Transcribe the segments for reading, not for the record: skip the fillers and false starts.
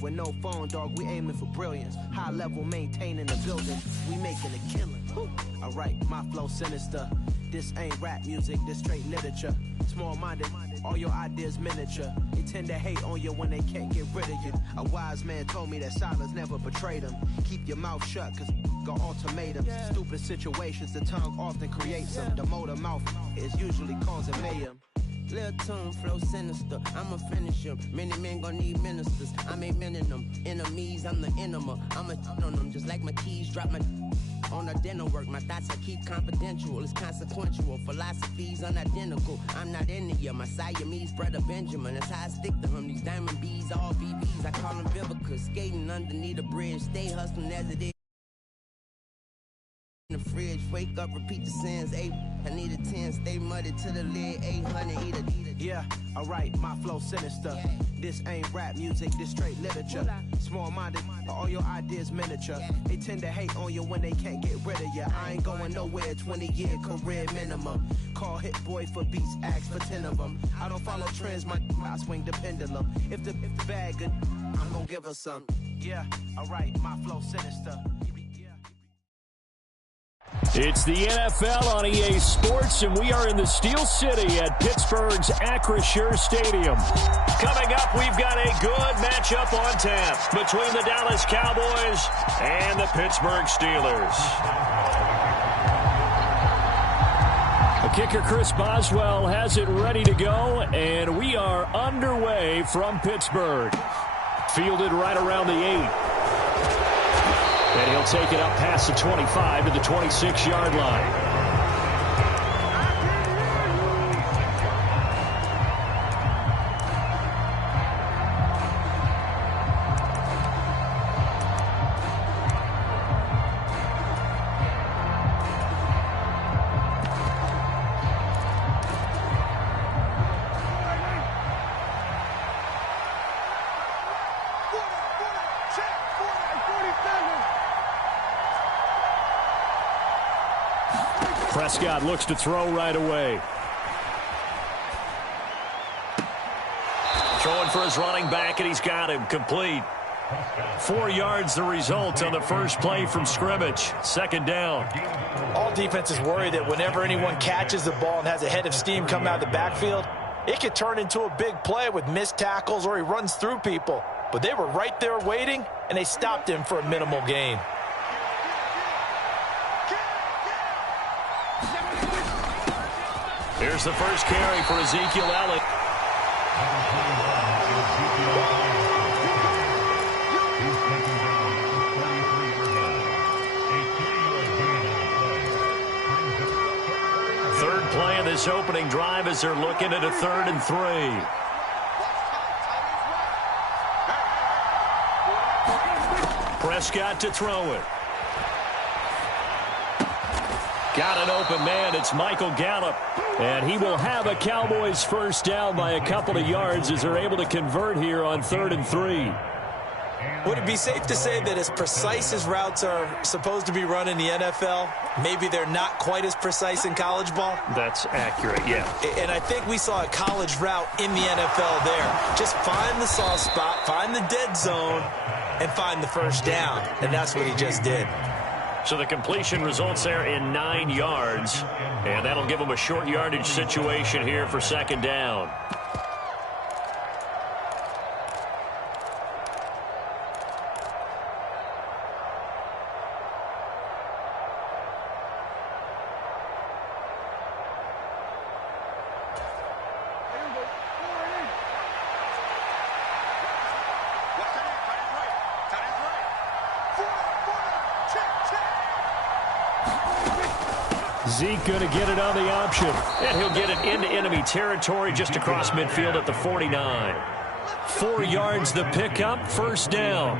With no phone, dog, we aiming for brilliance. High level, maintaining the building. We making a killing. Alright, my flow sinister. This ain't rap music, this straight literature. Small-minded, all your ideas miniature. They tend to hate on you when they can't get rid of you. A wise man told me that silence never betrayed him. Keep your mouth shut, cause got ultimatums. Stupid situations, the tongue often creates them. The motor mouth is usually causing mayhem. Lil' tune, flow sinister, I'ma finish him. Many men gon' need ministers, I'm ain't mending them. Enemies, I'm the enema, I'ma on them. Just like my keys, drop my on a dinner work. My thoughts I keep confidential, it's consequential. Philosophies unidentical, I'm not in it yet. My Siamese brother Benjamin, that's how I stick to him. These diamond bees, all BBs, I call them Vivica. Skating underneath a bridge, stay hustling as it is. In the fridge, wake up, repeat the sins. I need a 10, stay muddy to the lid. 800, eat a. Yeah, alright, my flow sinister. This ain't rap music, this straight literature. Small-minded, all your ideas miniature. They tend to hate on you when they can't get rid of you. I ain't going nowhere, 20-year career minimum. Call Hit Boy for beats, ask for 10 of them. I don't follow trends, I swing the pendulum. If the bag good, I'm gonna give her some. Yeah, alright, my flow sinister. It's the NFL on EA Sports, and we are in the Steel City at Pittsburgh's Acrisure Stadium. Coming up, we've got a good matchup on tap between the Dallas Cowboys and the Pittsburgh Steelers. The kicker, Chris Boswell, has it ready to go, and we are underway from Pittsburgh. Fielded right around the 8. And he'll take it up past the 25 to the 26-yard line. Prescott looks to throw right away. Throwing for his running back, and he's got him complete. 4 yards the result on the first play from scrimmage. Second down. All defenses worry that whenever anyone catches the ball and has a head of steam come out of the backfield, it could turn into a big play with missed tackles or he runs through people. But they were right there waiting, and they stopped him for a minimal gain. Here's the first carry for Ezekiel Elliott. Third play of this opening drive as they're looking at a 3rd and 3. Prescott to throw it. Got an open man. It's Michael Gallup. And he will have a Cowboys first down by a couple of yards as they're able to convert here on 3rd and 3. Would it be safe to say that as precise as routes are supposed to be run in the NFL, maybe they're not quite as precise in college ball? That's accurate, yeah. And I think we saw a college route in the NFL there. Just find the soft spot, find the dead zone, and find the first down. And that's what he just did. So the completion results there in 9 yards, and that'll give them a short yardage situation here for second down. Zeke going to get it on the option. And he'll get it into enemy territory just across midfield at the 49. 4 yards the pickup, first down.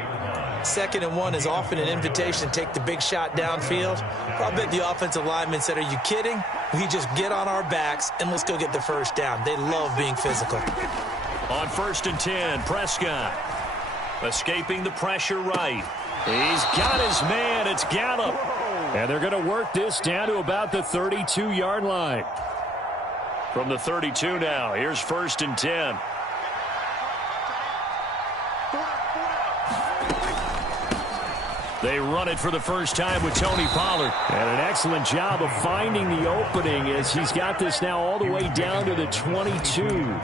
2nd and 1 is often an invitation to take the big shot downfield. I bet the offensive lineman said, are you kidding? We just get on our backs and let's go get the first down. They love being physical. On 1st and 10, Prescott escaping the pressure right. He's got his man. It's Gallup. And they're going to work this down to about the 32-yard line. From the 32 now, here's 1st and 10. They run it for the first time with Tony Pollard. And an excellent job of finding the opening as he's got this now all the way down to the 22.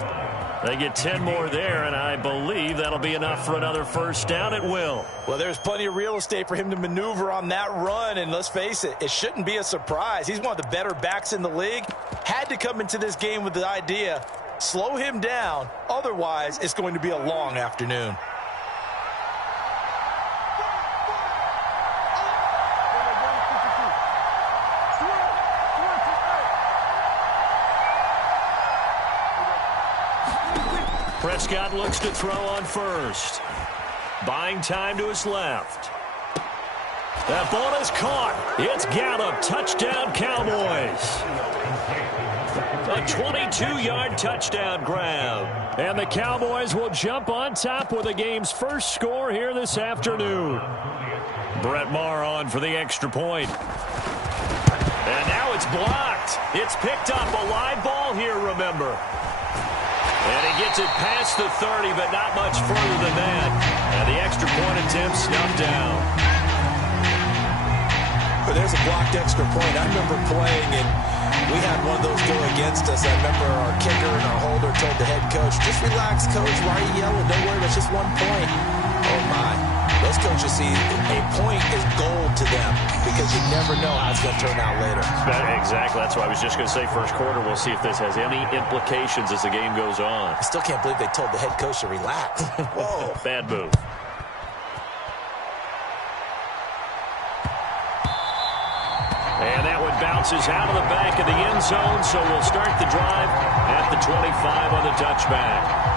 They get 10 more there, and I believe that'll be enough for another first down. It will. Well, there's plenty of real estate for him to maneuver on that run, and let's face it, it shouldn't be a surprise. He's one of the better backs in the league. Had to come into this game with the idea, slow him down, otherwise it's going to be a long afternoon. Prescott looks to throw on first. Buying time to his left. That ball is caught. It's Gallup. Touchdown, Cowboys. A 22-yard touchdown grab. And the Cowboys will jump on top with the game's first score here this afternoon. Brett Maher on for the extra point. And now it's blocked. It's picked up. A live ball here, remember. And he gets it past the 30, but not much further than that. And the extra point attempt snuffed down. But there's a blocked extra point. I remember playing, and we had one of those go against us. I remember our kicker and our holder told the head coach, just relax, coach. Why are you yelling? Don't worry, it's just 1 point. Oh, my. Those coaches see a point is gold to them because you never know how it's going to turn out later. Exactly. That's why I was just going to say first quarter. We'll see if this has any implications as the game goes on. I still can't believe they told the head coach to relax. Whoa. Bad move. And that one bounces out of the back of the end zone, so we'll start the drive at the 25 on the touchback.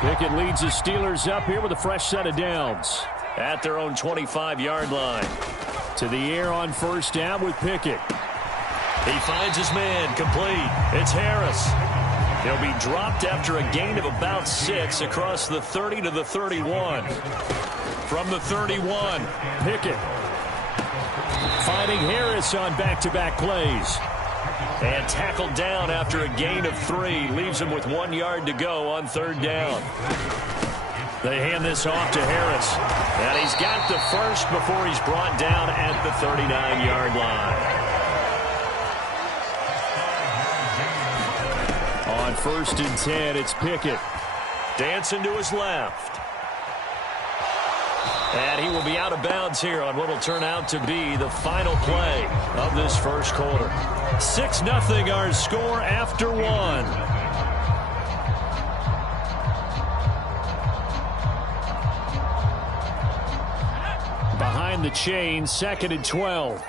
Pickett leads the Steelers up here with a fresh set of downs at their own 25-yard line. To the air on first down with Pickett. He finds his man, complete. It's Harris. He'll be dropped after a gain of about 6 across the 30 to the 31. From the 31, Pickett finding Harris on back-to-back plays. And tackled down after a gain of 3. Leaves him with 1 yard to go on third down. They hand this off to Harris. And he's got the first before he's brought down at the 39-yard line. On first and 10, it's Pickett. Dancing to his left. And he will be out of bounds here on what will turn out to be the final play of this first quarter. 6-0 our score after 1. Behind the chain, 2nd and 12.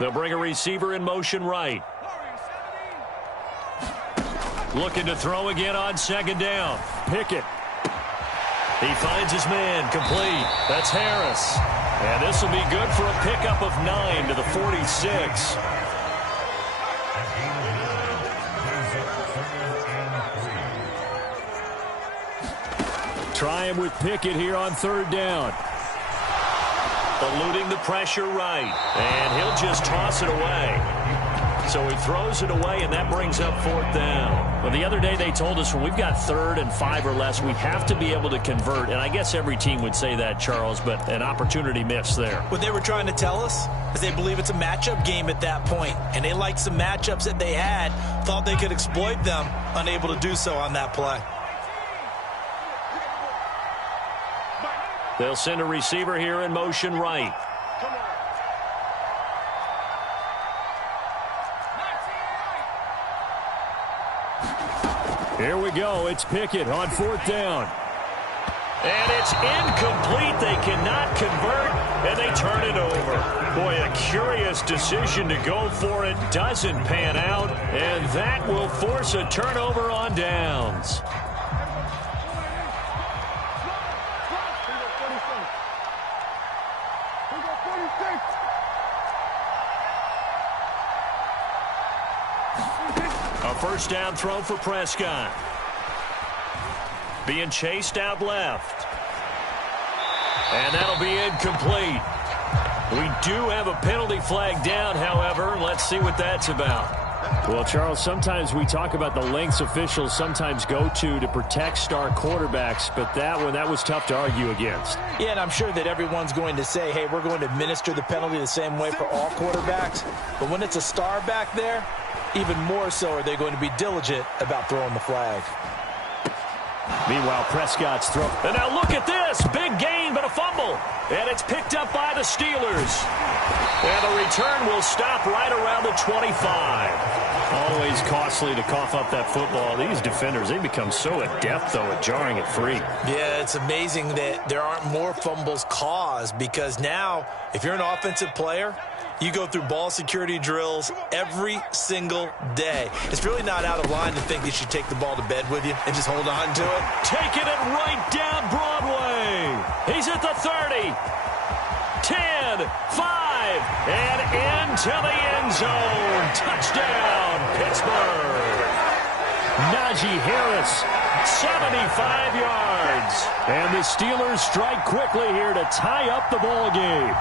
They'll bring a receiver in motion right. Looking to throw again on second down. Pickett. He finds his man, complete. That's Harris. And this will be good for a pickup of 9 to the 46. Try him with Pickett here on third down. Eluding the pressure right. And he'll just toss it away. So he throws it away, and that brings up fourth down. Well, the other day they told us when we've got 3rd and 5 or less, we have to be able to convert. And I guess every team would say that, Charles, but an opportunity missed there. What they were trying to tell us is they believe it's a matchup game at that point. And they liked some matchups that they had, thought they could exploit them, unable to do so on that play. They'll send a receiver here in motion right. Here we go. It's Pickett on fourth down. And it's incomplete. They cannot convert, and they turn it over. Boy, a curious decision to go for it. Doesn't pan out, and that will force a turnover on downs. A first down throw for Prescott. being chased out left. And that'll be incomplete. We do have a penalty flag down, however. Let's see what that's about. Well, Charles, sometimes we talk about the lengths officials sometimes go to protect star quarterbacks, but that was tough to argue against. Yeah, and I'm sure that everyone's going to say, hey, we're going to administer the penalty the same way for all quarterbacks. But when it's a star back there, even more so are they going to be diligent about throwing the flag. Meanwhile, Prescott's throw. And now look at this. Big gain, but a fumble. And it's picked up by the Steelers. And the return will stop right around the 25. Always costly to cough up that football. These defenders, they become so adept, though, at jarring it free. Yeah, it's amazing that there aren't more fumbles caused, because now, if you're an offensive player, you go through ball security drills every single day. It's really not out of line to think you should take the ball to bed with you and just hold on to it. Taking it right down Broadway. He's at the 30. 10, 5, and into the end zone. Touchdown, Pittsburgh. Najee Harris, 75 yards. And the Steelers strike quickly here to tie up the ball game.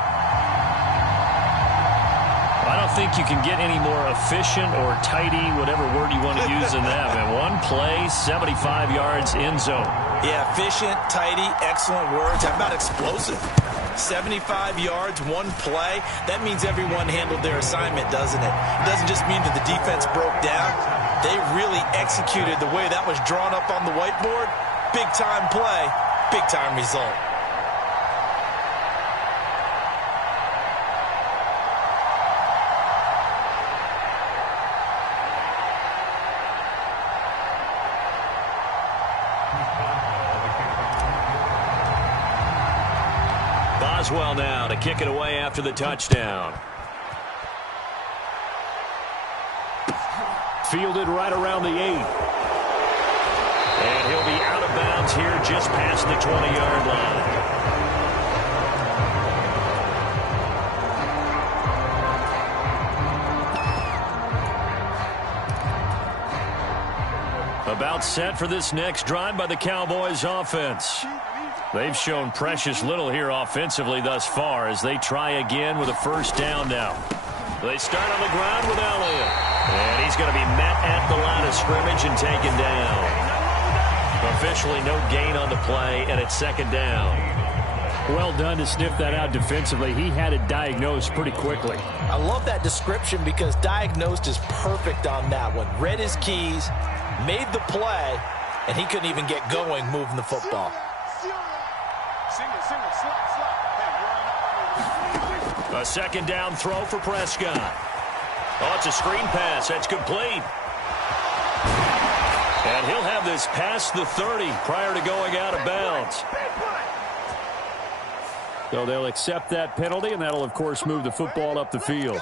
I don't think you can get any more efficient or tidy, whatever word you want to use in that. And one play, 75 yards, end zone. Yeah, efficient, tidy, excellent words. How about explosive? 75 yards, one play. That means everyone handled their assignment, doesn't it? It doesn't just mean that the defense broke down. They really executed the way that was drawn up on the whiteboard. Big-time play, big-time result. Boswell now to kick it away after the touchdown. Fielded right around the 8. And he'll be out of bounds here just past the 20-yard line. About set for this next drive by the Cowboys offense. They've shown precious little here offensively thus far as they try again with a first down now. They start on the ground with Elliott. And he's going to be met at the line of scrimmage and taken down. Officially no gain on the play, and it's second down. Well done to sniff that out defensively. He had it diagnosed pretty quickly. I love that description because diagnosed is perfect on that one. Read his keys, made the play, and he couldn't even get going moving the football. A second down throw for Prescott. Oh, it's a screen pass. That's complete. And he'll have this past the 30 prior to going out of bounds. So they'll accept that penalty, and that'll, of course, move the football up the field.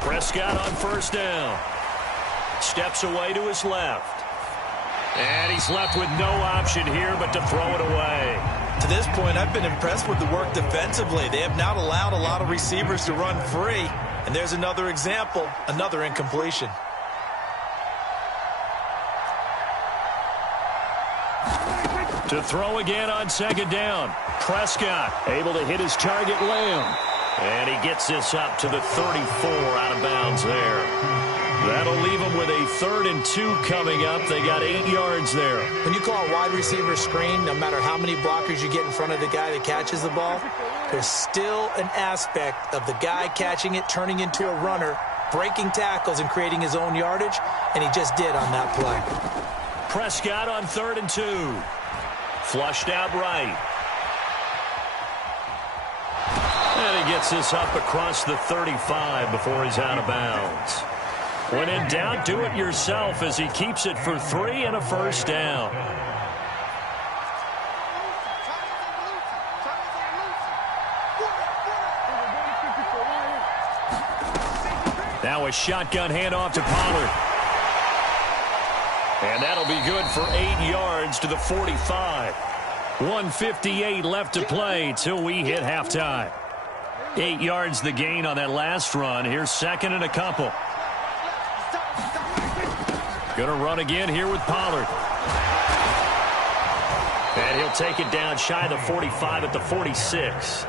Prescott on first down. Steps away to his left. And he's left with no option here but to throw it away. To this point, I've been impressed with the work defensively. They have not allowed a lot of receivers to run free. And there's another example, another incompletion. To throw again on second down. Prescott able to hit his target, Lamb. And he gets this up to the 34 out of bounds there. That'll leave them with a 3rd and 2 coming up. They got 8 yards there. When you call a wide receiver screen, no matter how many blockers you get in front of the guy that catches the ball, there's still an aspect of the guy catching it, turning into a runner, breaking tackles and creating his own yardage, and he just did on that play. Prescott on 3rd and 2. Flushed out right. And he gets this up across the 35 before he's out of bounds. When in doubt, do it yourself as he keeps it for 3 and a first down. Now a shotgun handoff to Pollard. And that'll be good for 8 yards to the 45. 1:58 left to play till we hit halftime. 8 yards the gain on that last run. Here's second and a couple. Going to run again here with Pollard. And he'll take it down shy of the 45 at the 46.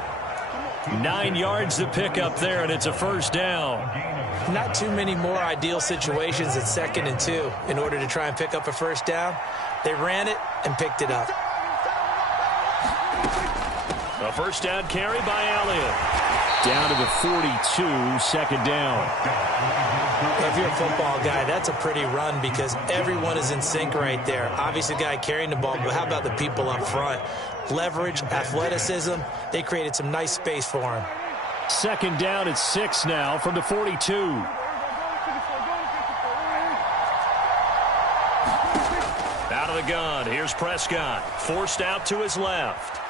9 yards to pick up there, and it's a first down. Not too many more ideal situations at 2nd and 2 in order to try and pick up a first down. They ran it and picked it up. A first down carry by Elliott. Down to the 42, second down. If you're a football guy, that's a pretty run because everyone is in sync right there. Obviously, the guy carrying the ball, but how about the people up front? Leverage, athleticism, they created some nice space for him. Second down at 6 now from the 42. Out of the gun, here's Prescott. Forced out to his left.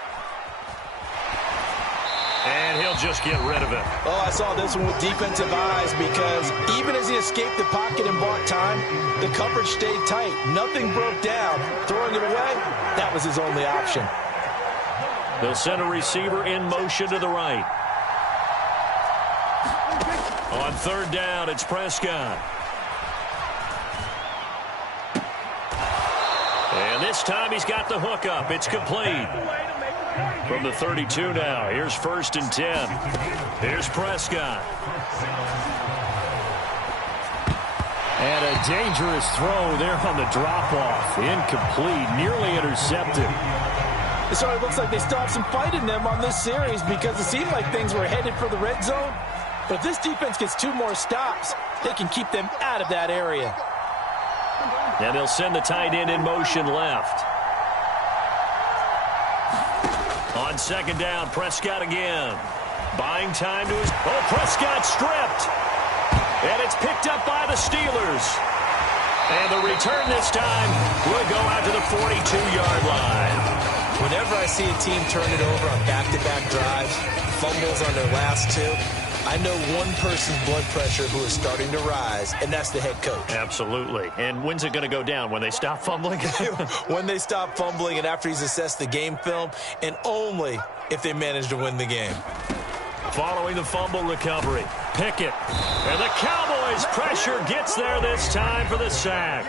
And he'll just get rid of it. Oh, I saw this one with defensive eyes because even as he escaped the pocket and bought time, the coverage stayed tight. Nothing broke down. Throwing it away, that was his only option. They'll send a receiver in motion to the right. On third down, it's Prescott. And this time he's got the hook up. It's complete. From the 32 now, here's 1st and 10. Here's Prescott. And a dangerous throw there on the drop-off. Incomplete, nearly intercepted. It certainly looks like they still have some fight in them on this series because it seemed like things were headed for the red zone. But if this defense gets 2 more stops, they can keep them out of that area. And they'll send the tight end in motion left. On second down, Prescott again. Buying time to his... Oh, Prescott stripped. And it's picked up by the Steelers. And the return this time will go out to the 42-yard line. Whenever I see a team turn it over on back-to-back drives, fumbles on their last 2, I know one person's blood pressure who is starting to rise, and that's the head coach. Absolutely. And when's it going to go down? When they stop fumbling? When they stop fumbling and after he's assessed the game film, and only if they manage to win the game. Following the fumble recovery, Pickett. And the Cowboys' pressure gets there this time for the sack.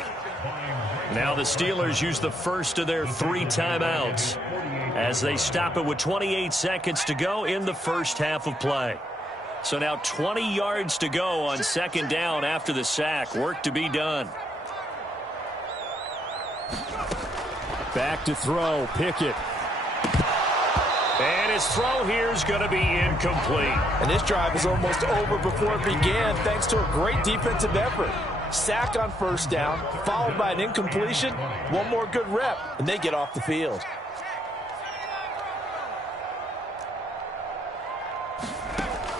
Now the Steelers use the first of their 3 timeouts as they stop it with 28 seconds to go in the first half of play. So now 20 yards to go on second down after the sack. Work to be done. Back to throw, Pickett. And his throw here is going to be incomplete. And this drive is almost over before it began thanks to a great defensive effort. Sack on first down, followed by an incompletion. One more good rep, and they get off the field.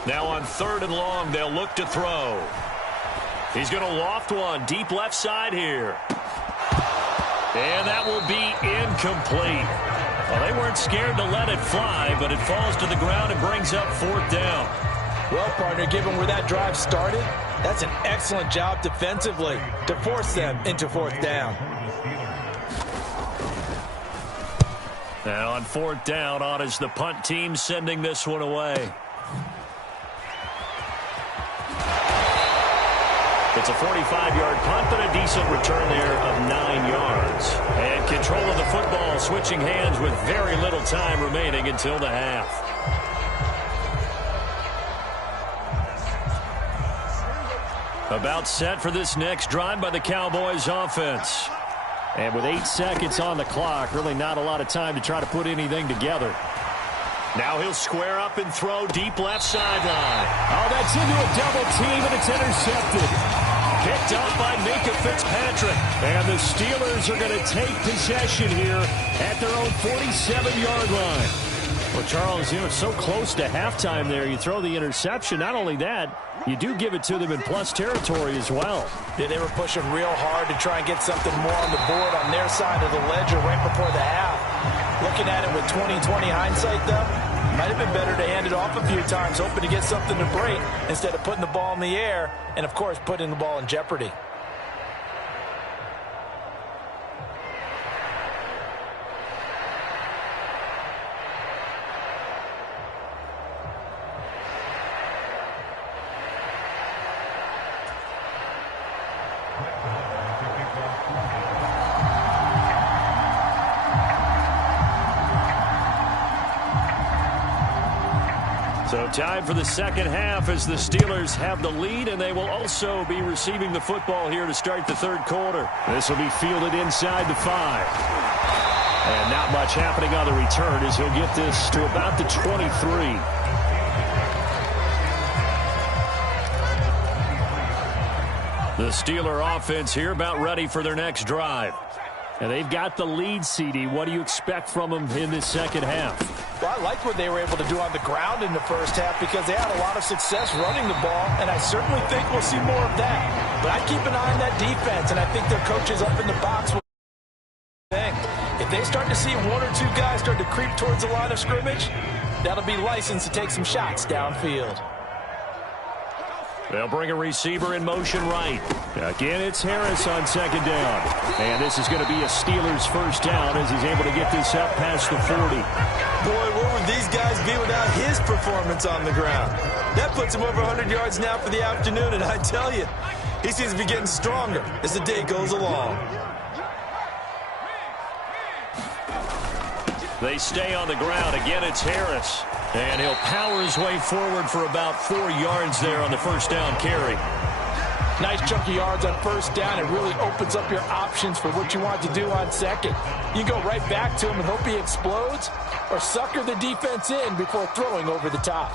Now on third and long, they'll look to throw. He's going to loft one deep left side here. And that will be incomplete. Well, they weren't scared to let it fly, but it falls to the ground and brings up 4th down. Well, partner, given where that drive started, that's an excellent job defensively to force them into 4th down. Now on 4th down, on is the punt team sending this one away. It's a 45-yard punt, but a decent return there of 9 yards. And control of the football switching hands with very little time remaining until the half. About set for this next drive by the Cowboys offense. And with 8 seconds on the clock, really not a lot of time to try to put anything together. Now he'll square up and throw deep left sideline. Oh, that's into a double team, and it's intercepted. Picked up by Minka Fitzpatrick. And the Steelers are going to take possession here at their own 47-yard line. Well, Charles, you know, so close to halftime there. You throw the interception. Not only that, you do give it to them in plus territory as well. Yeah, they were pushing real hard to try and get something more on the board on their side of the ledger right before the half. Looking at it with 20/20 hindsight, though, might have been better to hand it off a few times, hoping to get something to break instead of putting the ball in the air and, of course, putting the ball in jeopardy. So time for the second half as the Steelers have the lead, and they will also be receiving the football here to start the third quarter. This will be fielded inside the 5. And not much happening on the return as he'll get this to about the 23. The Steeler offense here about ready for their next drive. And they've got the lead, CD. What do you expect from them in this second half? Well, I like what they were able to do on the ground in the first half because they had a lot of success running the ball, and I certainly think we'll see more of that. But I keep an eye on that defense, and I think their coaches up in the box will think. If they start to see one or two guys start to creep towards the line of scrimmage, that'll be licensed to take some shots downfield. They'll bring a receiver in motion right. Again, it's Harris on second down. And this is going to be a Steelers first down as he's able to get this up past the 40. Boy, where would these guys be without his performance on the ground? That puts him over 100 yards now for the afternoon, and I tell you, he seems to be getting stronger as the day goes along. They stay on the ground. Again, it's Harris. And he'll power his way forward for about 4 yards there on the first down carry. Nice chunk of yards on first down. It really opens up your options for what you want to do on second. You go right back to him and hope he explodes, or sucker the defense in before throwing over the top.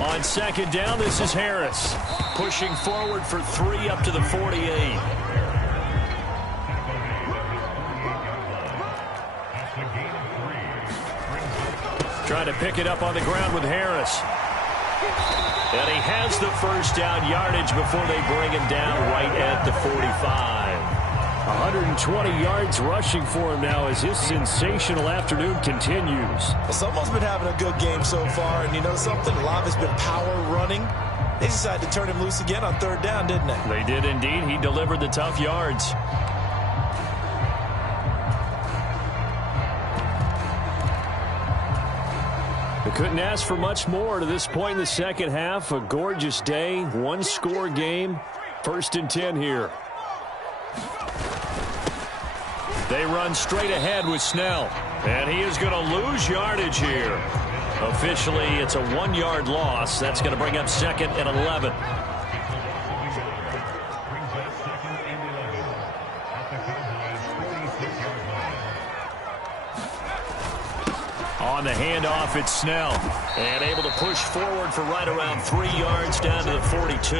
On second down, this is Harris. Pushing forward for 3 up to the 48. Trying to pick it up on the ground with Harris. And he has the first down yardage before they bring him down right at the 45. 120 yards rushing for him now as his sensational afternoon continues. Well, someone's been having a good game so far, and you know something? A lot has been power running. They decided to turn him loose again on third down, didn't they? They did indeed. He delivered the tough yards. They couldn't ask for much more to this point in the second half. A gorgeous day, one-score game. 1st and 10 here. They run straight ahead with Snell. And he is going to lose yardage here. Officially, it's a 1-yard loss. That's going to bring up 2nd and 11. On the handoff, it's Snell. And able to push forward for right around 3 yards down to the 42.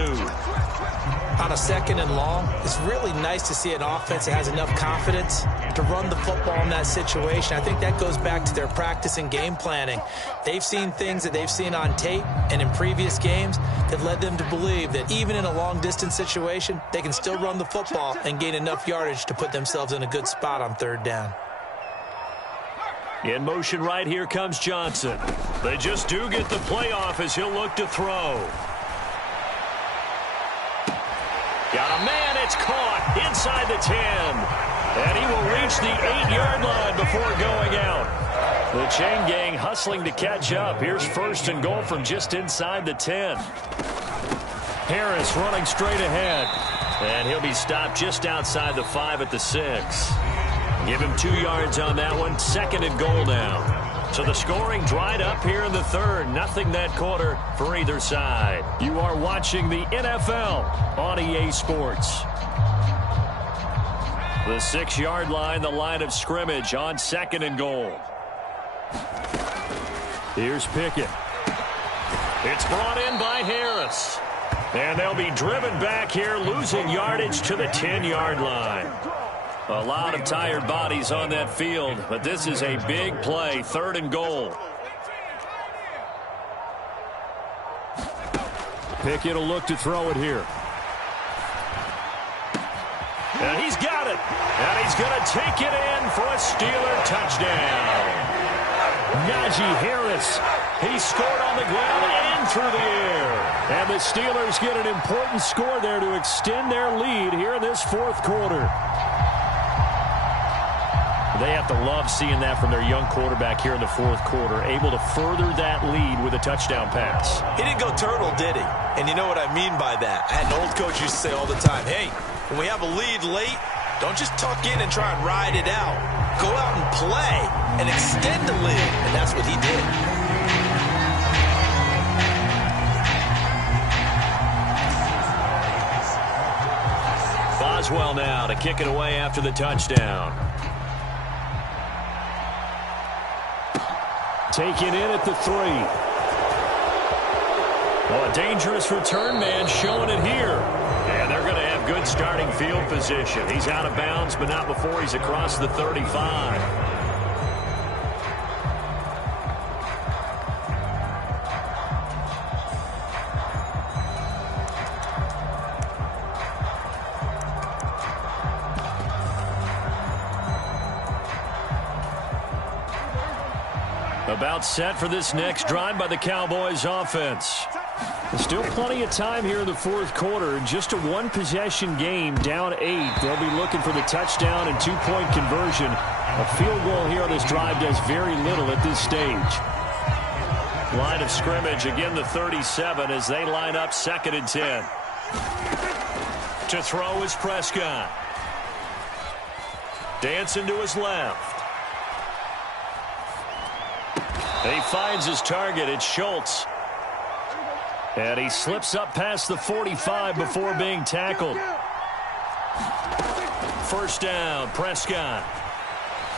On a 2nd and long, it's really nice to see an offense that has enough confidence to run the football in that situation. I think that goes back to their practice and game planning. They've seen things that they've seen on tape and in previous games that led them to believe that even in a long-distance situation, they can still run the football and gain enough yardage to put themselves in a good spot on third down. In motion right, here comes Johnson. They just do get the play off as he'll look to throw. Got a man, it's caught inside the 10. And he will reach the 8-yard line before going out. The chain gang hustling to catch up. Here's 1st and goal from just inside the 10. Harris running straight ahead. And he'll be stopped just outside the 5 at the 6. Give him 2 yards on that one. 2nd and goal now. So the scoring dried up here in the 3rd. Nothing that quarter for either side. You are watching the NFL on EA Sports. The 6-yard line, the line of scrimmage on 2nd and goal. Here's Pickett. It's brought in by Harris. And they'll be driven back here, losing yardage to the 10-yard line. A lot of tired bodies on that field, but this is a big play, 3rd and goal. Pickett will look to throw it here. And he's got it. And he's going to take it in for a Steeler touchdown. Najee Harris. He scored on the ground and through the air. And the Steelers get an important score there to extend their lead here in this 4th quarter. They have to love seeing that from their young quarterback here in the 4th quarter, able to further that lead with a touchdown pass. He didn't go turtle, did he? And you know what I mean by that. I had an old coach used to say all the time, hey, when we have a lead late, Don't just tuck in and try and ride it out. Go out and play and extend the lead, and that's what he did. Boswell now to kick it away after the touchdown. Taken in at the 3. Well, a dangerous return man showing it here. And they're going to have good starting field position. He's out of bounds, but not before he's across the 35. About set for this next drive by the Cowboys offense. There's still plenty of time here in the fourth quarter. Just a one-possession game, down 8. They'll be looking for the touchdown and two-point conversion. A field goal here on this drive does very little at this stage. Line of scrimmage, again the 37 as they line up 2nd and 10. To throw is Prescott. Dancing to his left. He finds his target. It's Schultz. And he slips up past the 45 before being tackled. First down, Prescott.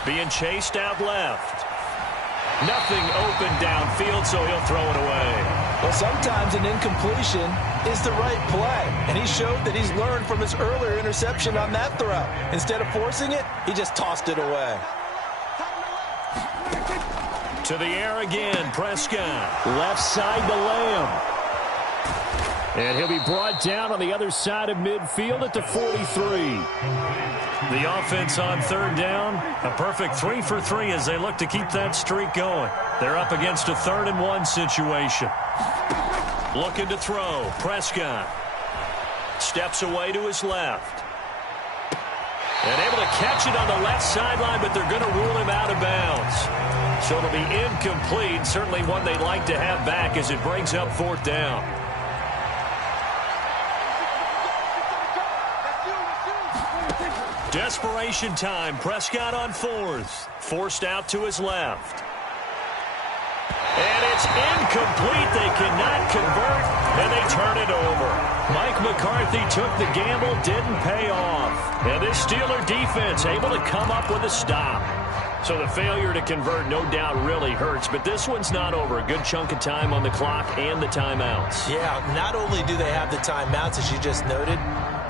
Being chased out left. Nothing open downfield, so he'll throw it away. Well, sometimes an incompletion is the right play. And he showed that he's learned from his earlier interception on that throw. Instead of forcing it, he just tossed it away. To the air again, Prescott. Left side to Lamb. And he'll be brought down on the other side of midfield at the 43. The offense on 3rd down. A perfect 3 for 3 as they look to keep that streak going. They're up against a 3rd and 1 situation. Looking to throw. Prescott. Steps away to his left. And able to catch it on the left sideline, but they're going to rule him out of bounds. So it'll be incomplete. Certainly one they'd like to have back as it brings up 4th down. Desperation time. Prescott on 4th. Forced out to his left. And it's incomplete. They cannot convert, and they turn it over. Mike McCarthy took the gamble, didn't pay off. And this Steeler defense able to come up with a stop. So the failure to convert, no doubt, really hurts. But this one's not over. A good chunk of time on the clock and the timeouts. Yeah, not only do they have the timeouts, as you just noted,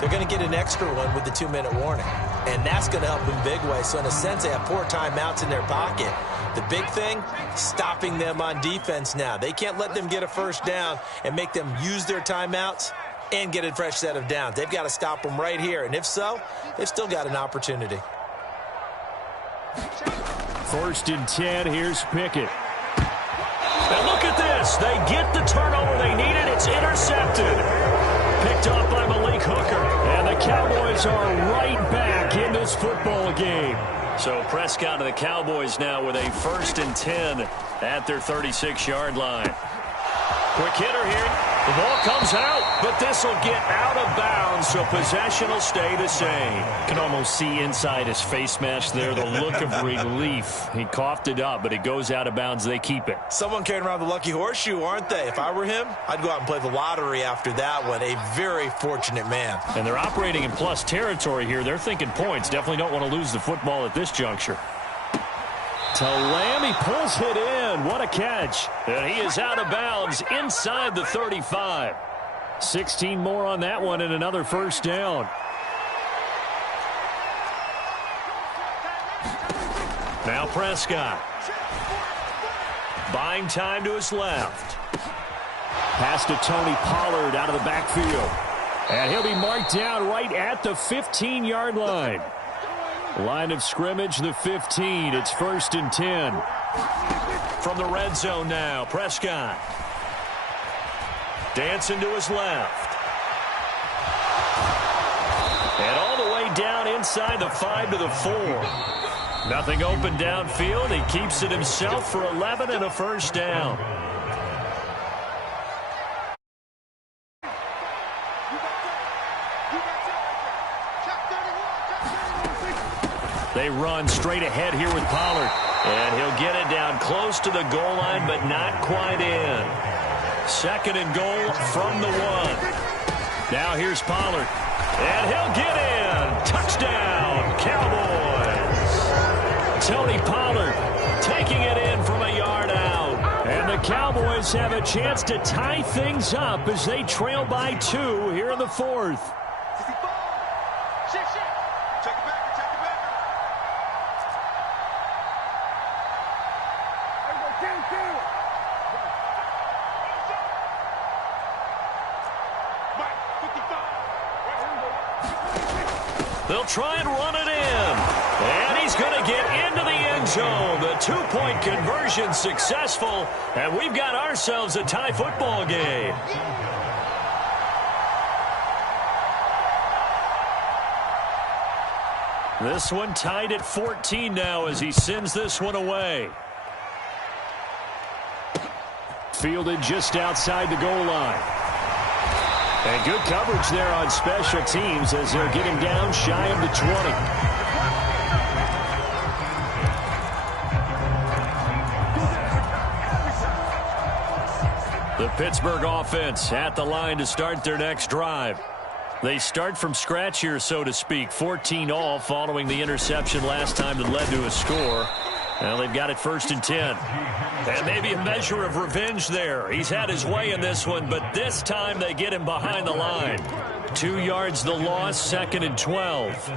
they're going to get an extra one with the 2-minute warning. And that's going to help in big way. So in a sense, they have 4 timeouts in their pocket. The big thing, stopping them on defense now. They can't let them get a first down and make them use their timeouts and get a fresh set of downs. They've got to stop them right here. And if so, they've still got an opportunity. 1st and 10, here's Pickett. And look at this. They get the turnover they needed. It's intercepted. Picked off by Malik Hooker. And the Cowboys are right back in this football game. So Prescott and the Cowboys now with a 1st and 10 at their 36-yard line. Quick hitter here. The ball comes out, but this will get out of bounds, so possession will stay the same. Can almost see inside his face mask there the look of relief. He coughed it up, but it goes out of bounds. They keep it. Someone carrying around the lucky horseshoe, aren't they? If I were him, I'd go out and play the lottery after that one. A very fortunate man. And they're operating in plus territory here. They're thinking points. Definitely don't want to lose the football at this juncture. To Lamb, he pulls it in. What a catch. And he is out of bounds inside the 35. 16 more on that one and another first down. Now Prescott. Buying time to his left. Pass to Tony Pollard out of the backfield. And he'll be marked down right at the 15-yard line. Line of scrimmage, the 15. It's 1st and 10. From the red zone now, Prescott. Dancing to his left. And all the way down inside the 5 to the 4. Nothing open downfield. He keeps it himself for 11 and a first down. They run straight ahead here with Pollard. And he'll get it down close to the goal line, but not quite in. 2nd and goal from the 1. Now here's Pollard. And he'll get in. Touchdown, Cowboys. Tony Pollard taking it in from a yard out. And the Cowboys have a chance to tie things up as they trail by 2 here in the 4th. They'll try and run it in. And he's going to get into the end zone. The 2-point conversion successful. And we've got ourselves a tie football game. This one tied at 14 now as he sends this one away. Fielded just outside the goal line. And good coverage there on special teams as they'll get him down shy of the 20. The Pittsburgh offense at the line to start their next drive. They start from scratch here, so to speak. 14 all following the interception last time that led to a score. Well, they've got it 1st and 10. And maybe a measure of revenge there. He's had his way in this one, but this time they get him behind the line. 2 yards the loss, 2nd and 12.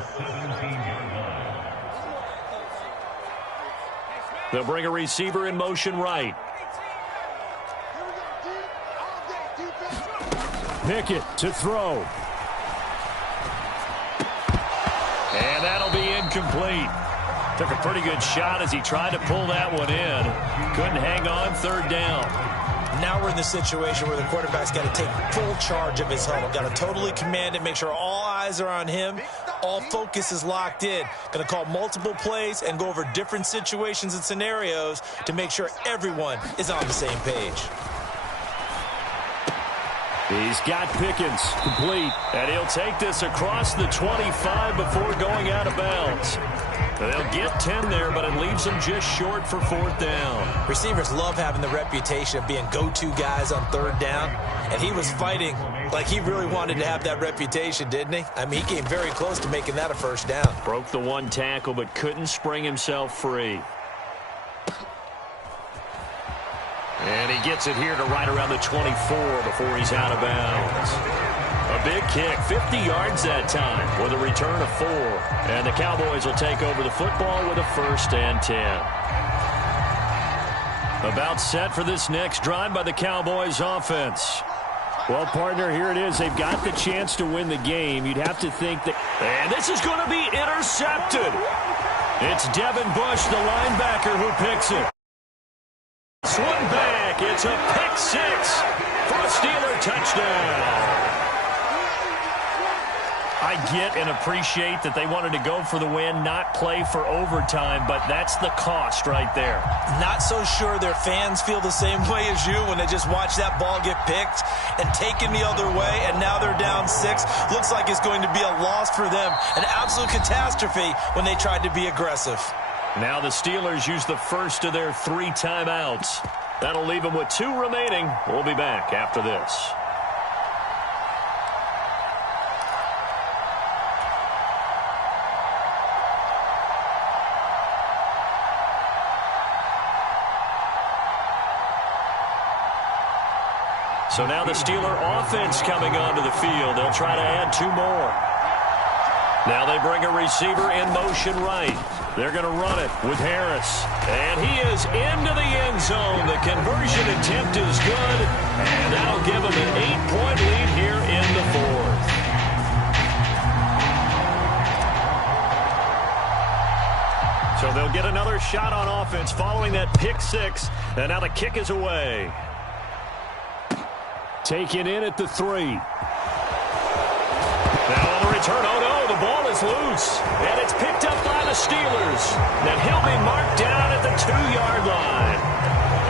They'll bring a receiver in motion right. Pickett to throw. And that'll be incomplete. Took a pretty good shot as he tried to pull that one in. Couldn't hang on, 3rd down. Now we're in the situation where the quarterback's got to take full charge of his huddle. Got to totally command it, make sure all eyes are on him. All focus is locked in. Going to call multiple plays and go over different situations and scenarios to make sure everyone is on the same page. He's got Pickens complete, and he'll take this across the 25 before going out of bounds. They'll get 10 there, but it leaves them just short for 4th down. Receivers love having the reputation of being go-to guys on 3rd down, and he was fighting like he really wanted to have that reputation, didn't he? I mean, he came very close to making that a 1st down. Broke the 1 tackle, but couldn't spring himself free. And he gets it here to right around the 24 before he's out of bounds. A big kick, 50 yards that time with a return of 4. And the Cowboys will take over the football with a 1st and 10. About set for this next drive by the Cowboys offense. Well, partner, here it is. They've got the chance to win the game. You'd have to think that... And this is going to be intercepted. It's Devin Bush, the linebacker, who picks it. Swung back. It's a pick 6 for a Steeler touchdown. I get and appreciate that they wanted to go for the win, not play for overtime, but that's the cost right there. Not so sure their fans feel the same way as you when they just watch that ball get picked and taken the other way, and now they're down 6. Looks like it's going to be a loss for them. An absolute catastrophe when they tried to be aggressive. Now the Steelers use the first of their 3 timeouts. That'll leave them with 2 remaining. We'll be back after this. So now the Steeler offense coming onto the field. They'll try to add 2 more. Now they bring a receiver in motion right. They're going to run it with Harris. And he is into the end zone. The conversion attempt is good. And that'll give them an 8-point lead here in the 4th. So they'll get another shot on offense following that pick 6. And now the kick is away. Taken in at the 3. Now on the return, oh no, the ball is loose. And it's picked up by the Steelers. Then he'll be marked down at the 2-yard line.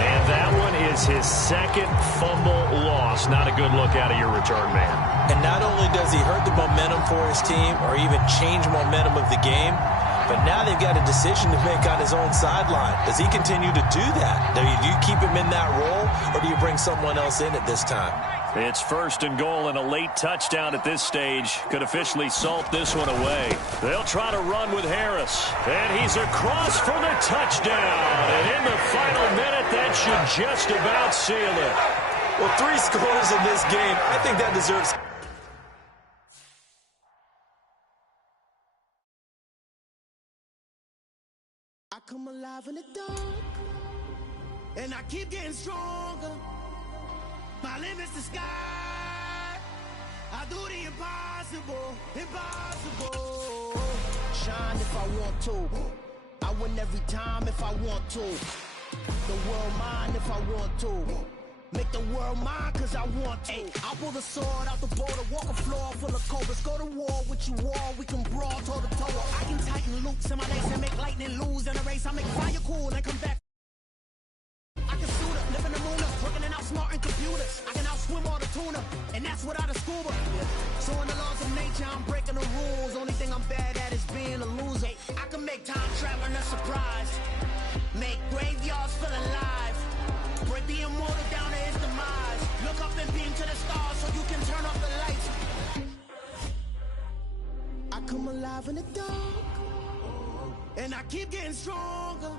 And that one is his 2nd fumble loss. Not a good look out of your return man. And not only does he hurt the momentum for his team or even change momentum of the game, But now they've got a decision to make on his own sideline. Does he continue to do that? Do you keep him in that role, or do you bring someone else in at this time? It's 1st and goal and a late touchdown at this stage. Could officially salt this one away. They'll try to run with Harris. And he's across for the touchdown. And in the final minute, that should just about seal it. Well, 3 scores in this game. I think that deserves... I come alive in the dark, and I keep getting stronger. My limit's the sky. I do the impossible, impossible. Shine if I want to. I win every time if I want to. The world mine if I want to. Make the world mine cause I want to. I pull the sword out the border, walk a floor full of cobras. Go to war with you all, we can brawl toe to toe. I can tighten loops in my lace and make lightning lose in a race. I make fire cool and come back. I can suit up, live in the moon up, working and outsmarting computers. I can outswim all the tuna, and that's without a scuba. So in the laws of nature, I'm breaking the rules. Only thing I'm bad at is being a loser. I can make time traveling a surprise. Make graveyards feel alive. Break the immortal down to his demise. Look up and beam to the stars so you can turn off the lights. I come alive in the dark, and I keep getting stronger.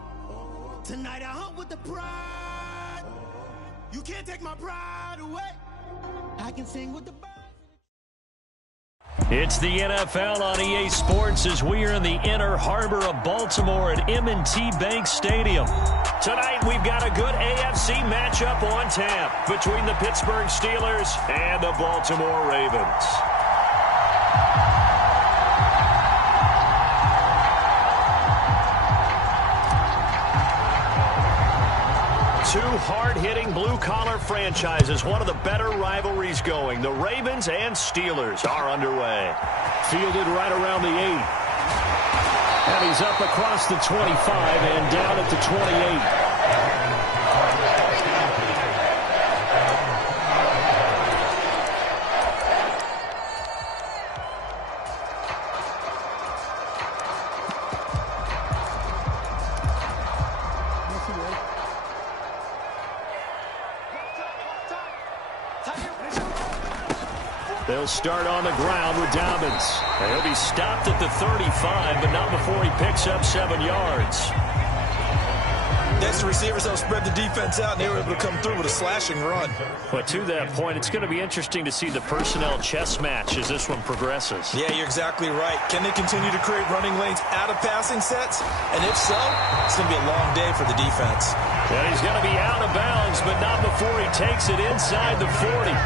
Tonight I hunt with the pride. You can't take my pride away. I can sing with the birds. It's the NFL on EA Sports as we are in the inner harbor of Baltimore at M&T Bank Stadium. Tonight we've got a good AFC matchup on tap between the Pittsburgh Steelers and the Baltimore Ravens. Two hard-hitting blue-collar franchises, one of the better rivalries going. The Ravens and Steelers are underway. Fielded right around the 8. And he's up across the 25 and down at the 28. They'll start on the ground with Dobbins. He'll be stopped at the 35, but not before he picks up 7 yards. Next, the receivers help spread the defense out, and they were able to come through with a slashing run. But to that point, it's going to be interesting to see the personnel chess match as this one progresses. Yeah, you're exactly right. Can they continue to create running lanes out of passing sets? And if so, it's going to be a long day for the defense. And he's going to be out of bounds, but not before he takes it inside the 40.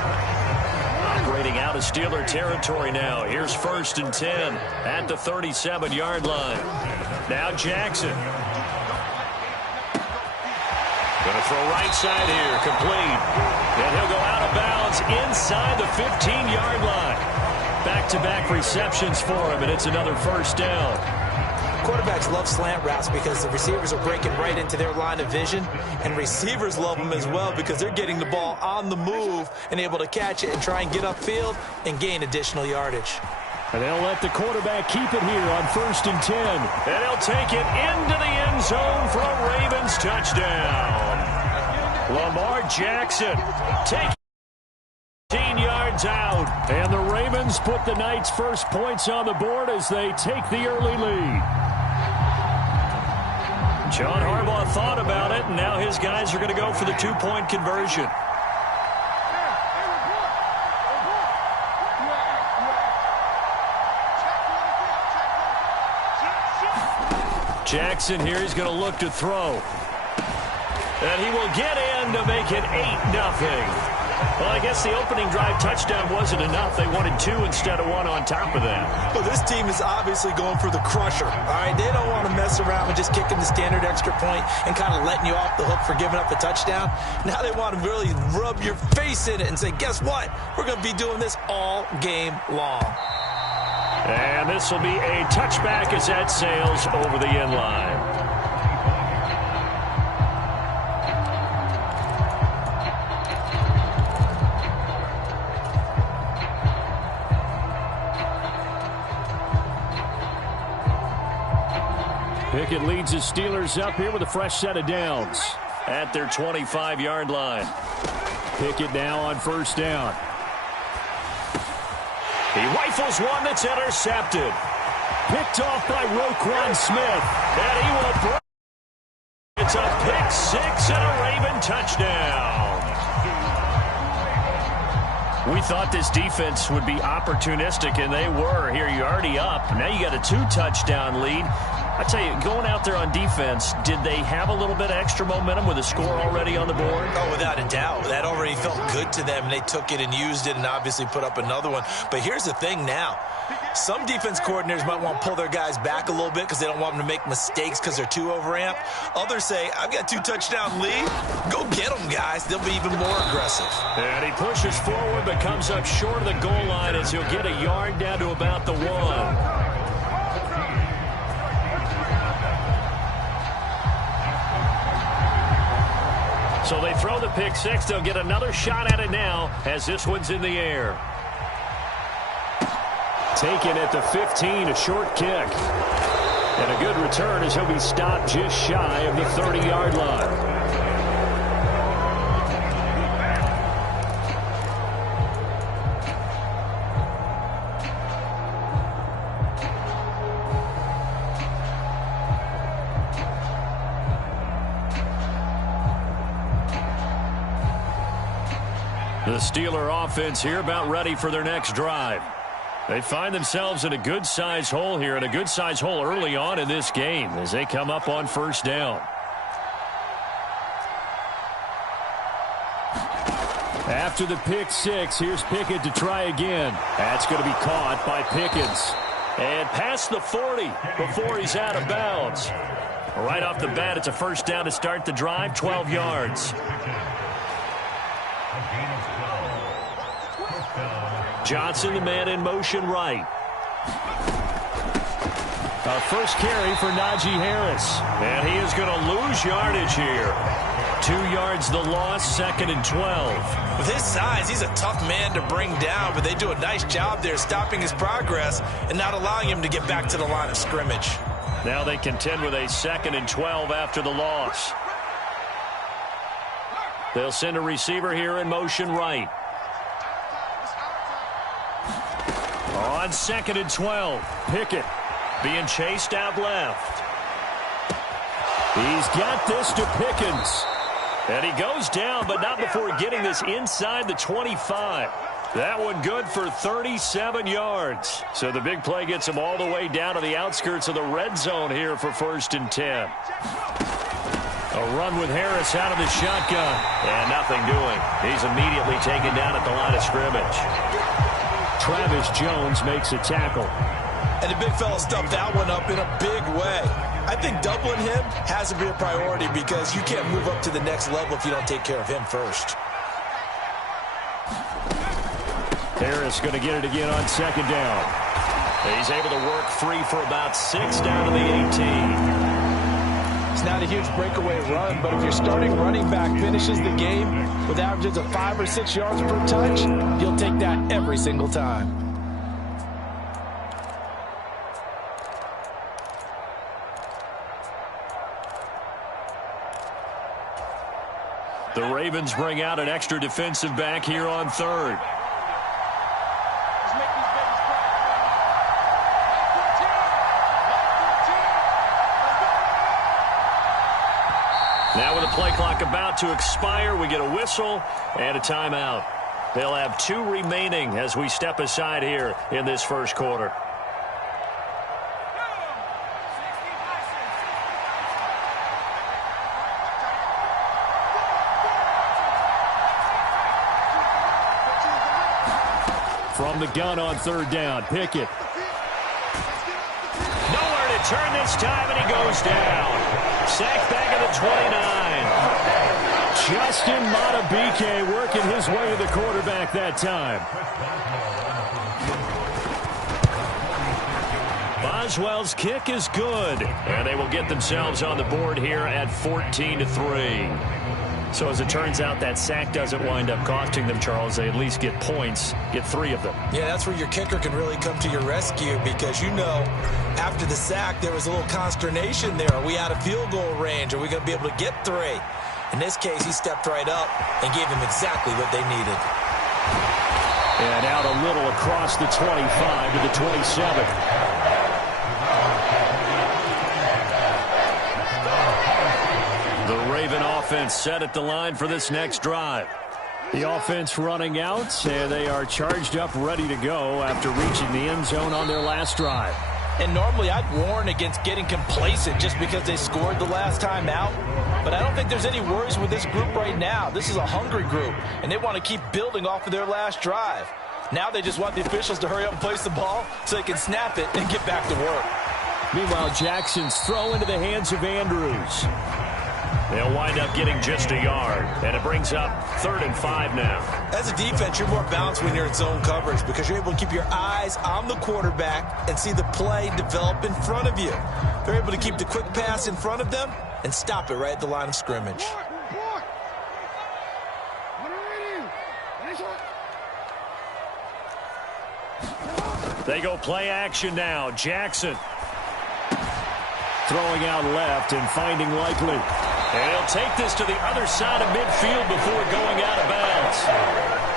Operating out of Steeler territory now. Here's 1st and 10 at the 37-yard line. Now Jackson. Going to throw right side here, complete. And he'll go out of bounds inside the 15-yard line. Back-to-back receptions for him, and it's another 1st down. Quarterbacks love slant routes because the receivers are breaking right into their line of vision, and receivers love them as well because they're getting the ball on the move and able to catch it and try and get upfield and gain additional yardage. And they'll let the quarterback keep it here on 1st and 10. And he'll take it into the end zone for a Ravens touchdown. Lamar Jackson takes 15 yards out. And the Ravens put the night's first points on the board as they take the early lead. John Harbaugh thought about it, and now his guys are going to go for the 2-point conversion. Jackson here, he's going to look to throw. And he will get in to make it 8-0. Well, I guess the opening drive touchdown wasn't enough. They wanted 2 instead of 1 on top of that. Well, this team is obviously going for the crusher. All right, they don't want to mess around with just kicking the standard extra point and kind of letting you off the hook for giving up the touchdown. Now they want to really rub your face in it and say, guess what? We're going to be doing this all game long. And this will be a touchback as that sails over the end line. Pickett leads his Steelers up here with a fresh set of downs. At their 25-yard line. Pickett now on first down. He rifles one that's intercepted. Picked off by Roquan Smith. And he will break. It's a pick six and a Raven touchdown. We thought this defense would be opportunistic, and they were. Here, you're already up. Now you got a 2-touchdown lead. I tell you, going out there on defense, did they have a little bit of extra momentum with a score already on the board? Oh, without a doubt. That already felt good to them, and they took it and used it and obviously put up another one. But here's the thing now. Some defense coordinators might want to pull their guys back a little bit because they don't want them to make mistakes because they're too overamped. Others say, I've got a 2-touchdown lead. Go get them, guys. They'll be even more aggressive. And he pushes forward but comes up short of the goal line as he'll get a yard down to about the 1. So they throw the pick six. They'll get another shot at it now as this one's in the air. Taken at the 15, a short kick. And a good return as he'll be stopped just shy of the 30-yard line. The Steeler offense here about ready for their next drive. They find themselves in a good-sized hole here, and a good-sized hole early on in this game as they come up on first down. After the pick six, here's Pickett to try again. That's going to be caught by Pickens. And past the 40 before he's out of bounds. Right off the bat, it's a first down to start the drive, 12 yards. Johnson, the man in motion right. A first carry for Najee Harris. And he is going to lose yardage here. 2 yards the loss, 2nd and 12. With his size, he's a tough man to bring down, but they do a nice job there stopping his progress and not allowing him to get back to the line of scrimmage. Now they contend with a 2nd and 12 after the loss. They'll send a receiver here in motion right. On 2nd and 12, Pickett being chased out left. He's got this to Pickens. And he goes down, but not before getting this inside the 25. That one good for 37 yards. So the big play gets him all the way down to the outskirts of the red zone here for 1st and 10. A run with Harris out of the shotgun. And nothing doing. He's immediately taken down at the line of scrimmage. Travis Jones makes a tackle. And the big fella stuffed that one up in a big way. I think doubling him has to be a priority because you can't move up to the next level if you don't take care of him first. Harris going to get it again on 2nd down. He's able to work free for about 6 down to the 18. It's not a huge breakaway run, but if your starting running back finishes the game with averages of 5 or 6 yards per touch, you'll take that every single time. The Ravens bring out an extra defensive back here on 3rd. Now with the play clock about to expire, we get a whistle and a timeout. They'll have 2 remaining as we step aside here in this first quarter. From the gun on 3rd down, Pickett. Nowhere to turn this time, and he goes down. Sacked back at the 29. Justin Matabike working his way to the quarterback that time. Boswell's kick is good, and they will get themselves on the board here at 14-3. So as it turns out, that sack doesn't wind up costing them, Charles. They at least get points, get 3 of them. Yeah, that's where your kicker can really come to your rescue because, after the sack, there was a little consternation there. Are we out of field goal range? Are we going to be able to get 3? In this case, he stepped right up and gave them exactly what they needed. And out a little across the 25 to the 27. The Raven offense set at the line for this next drive. The offense running out, and they are charged up, ready to go after reaching the end zone on their last drive. And normally I'd warn against getting complacent just because they scored the last time out. But I don't think there's any worries with this group right now. This is a hungry group, and they want to keep building off of their last drive. Now they just want the officials to hurry up and place the ball so they can snap it and get back to work. Meanwhile, Jackson's throw into the hands of Andrews. They'll wind up getting just a yard, and it brings up 3rd and 5 now. As a defense, you're more balanced when you're in zone coverage because you're able to keep your eyes on the quarterback and see the play develop in front of you. They're able to keep the quick pass in front of them and stop it right at the line of scrimmage. They go play action now. Jackson throwing out left and finding Likely. And he'll take this to the other side of midfield before going out of bounds.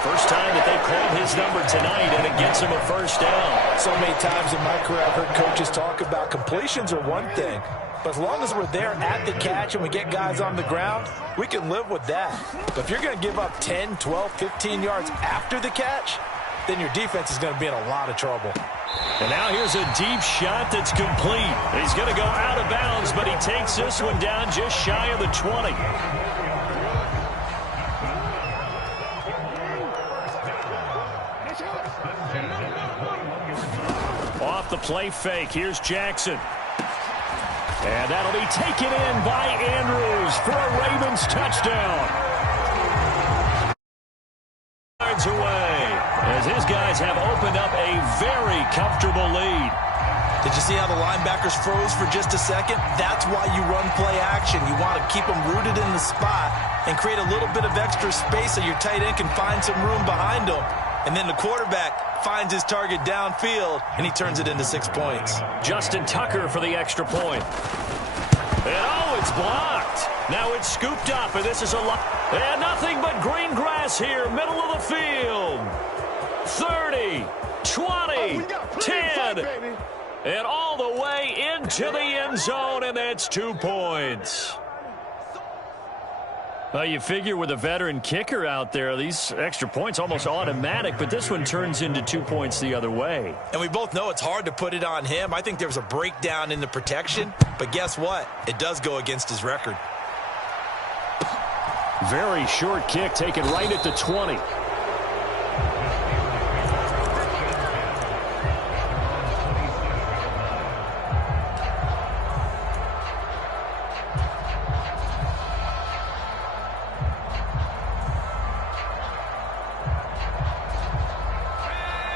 First time that they've called his number tonight, and it gets him a first down. So many times in my career I've heard coaches talk about completions are one thing, but as long as we're there at the catch and we get guys on the ground, we can live with that. But if you're going to give up 10, 12, 15 yards after the catch, then your defense is going to be in a lot of trouble. And now here's a deep shot that's complete. He's going to go out of bounds, but he takes this one down just shy of the 20. Off the play fake, here's Jackson. And that'll be taken in by Andrews for a Ravens touchdown. Yards away, as his guys have opened up a very comfortable lead. Did you see how the linebackers froze for just a second? That's why you run play action. You want to keep them rooted in the spot and create a little bit of extra space so your tight end can find some room behind them. And then the quarterback finds his target downfield, and he turns it into 6 points. Justin Tucker for the extra point. And oh, it's blocked. Now it's scooped up, and this is a lot. And nothing but green grass here, middle of the field. 30, 20, 10, and all the way into the end zone, and that's 2 points. Well, you figure with a veteran kicker out there, these extra points almost automatic, but this one turns into 2 points the other way. And we both know it's hard to put it on him. I think there was a breakdown in the protection, but guess what? It does go against his record. Very short kick taken right at the 20.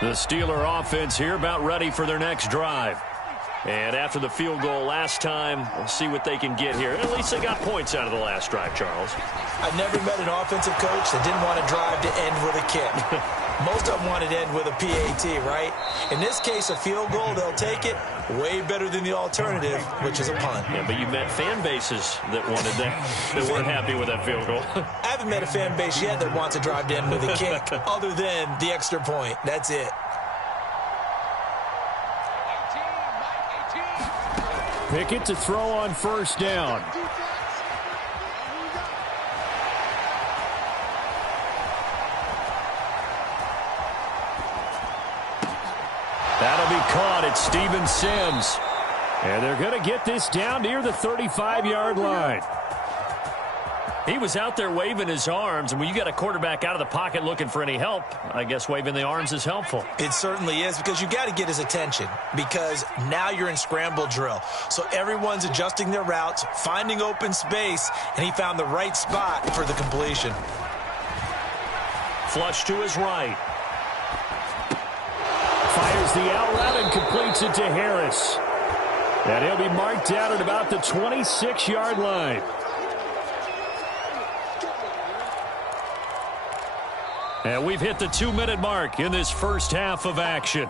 The Steeler offense here about ready for their next drive. And after the field goal last time, we'll see what they can get here. At least they got points out of the last drive, Charles. I've never met an offensive coach that didn't want to drive to end with a kick. Most of them wanted to end with a PAT, right? In this case, a field goal, they'll take it. Way better than the alternative, which is a punt. Yeah, but you met fan bases that wanted that, that weren't happy with that field goal. I haven't met a fan base yet that wants to drive to end with a kick other than the extra point. That's it. Pickett to throw on first down. That'll be caught at Steven Sims. And they're going to get this down near the 35-yard line. He was out there waving his arms, and when you got a quarterback out of the pocket looking for any help, I guess waving the arms is helpful. It certainly is, because you got to get his attention, because now you're in scramble drill. So everyone's adjusting their routes, finding open space, and he found the right spot for the completion. Flush to his right. Fires the out route and completes it to Harris. And he'll be marked down at about the 26-yard line. And we've hit the 2-minute mark in this first half of action.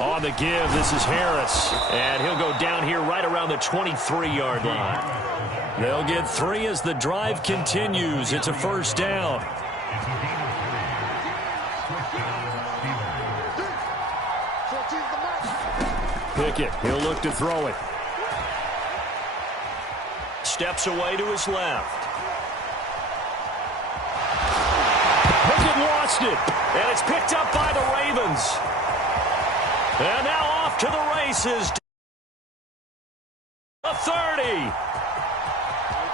On the give, this is Harris. And he'll go down here right around the 23-yard line. They'll get 3 as the drive continues. It's a first down. Pickett, he'll look to throw it. Steps away to his left. Pickett lost it. And it's picked up by the Ravens. And now off to the races. A 30.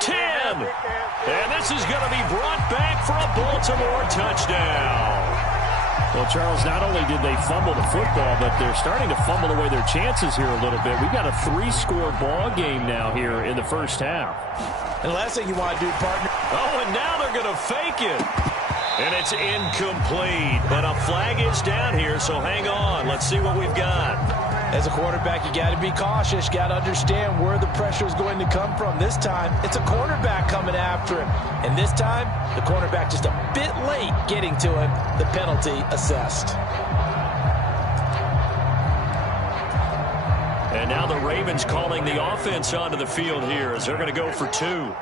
10. And this is going to be brought back for a Baltimore touchdown. Well, Charles, not only did they fumble the football, but they're starting to fumble away their chances here a little bit. We've got a 3-score ball game now here in the first half. And the last thing you want to do, partner. Oh, and now they're going to fake it. And it's incomplete. But a flag is down here, so hang on. Let's see what we've got. As a quarterback, you got to be cautious. You got to understand where the pressure is going to come from. This time, it's a cornerback coming after him. And this time, the cornerback just a bit late getting to him. The penalty assessed. And now the Ravens calling the offense onto the field here as they're going to go for 2.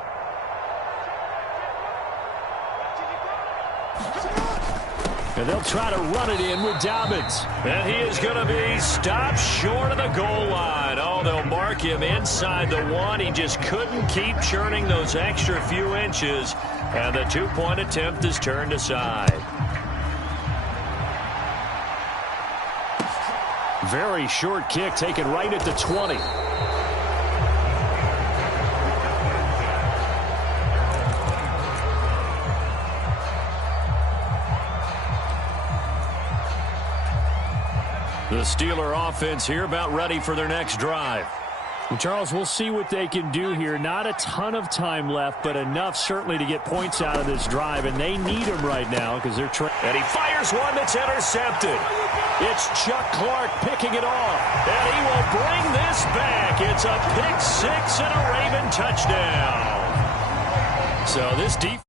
And they'll try to run it in with Dobbins. And he is going to be stopped short of the goal line. Oh, they'll mark him inside the 1. He just couldn't keep churning those extra few inches. And the 2-point attempt is turned aside. Very short kick taken right at the 20. The Steeler offense here about ready for their next drive. Well, Charles, we'll see what they can do here. Not a ton of time left, but enough certainly to get points out of this drive, and they need them right now because they're trying. And he fires one that's intercepted. It's Chuck Clark picking it off, and he will bring this back. It's a pick 6 and a Raven touchdown. So this defense.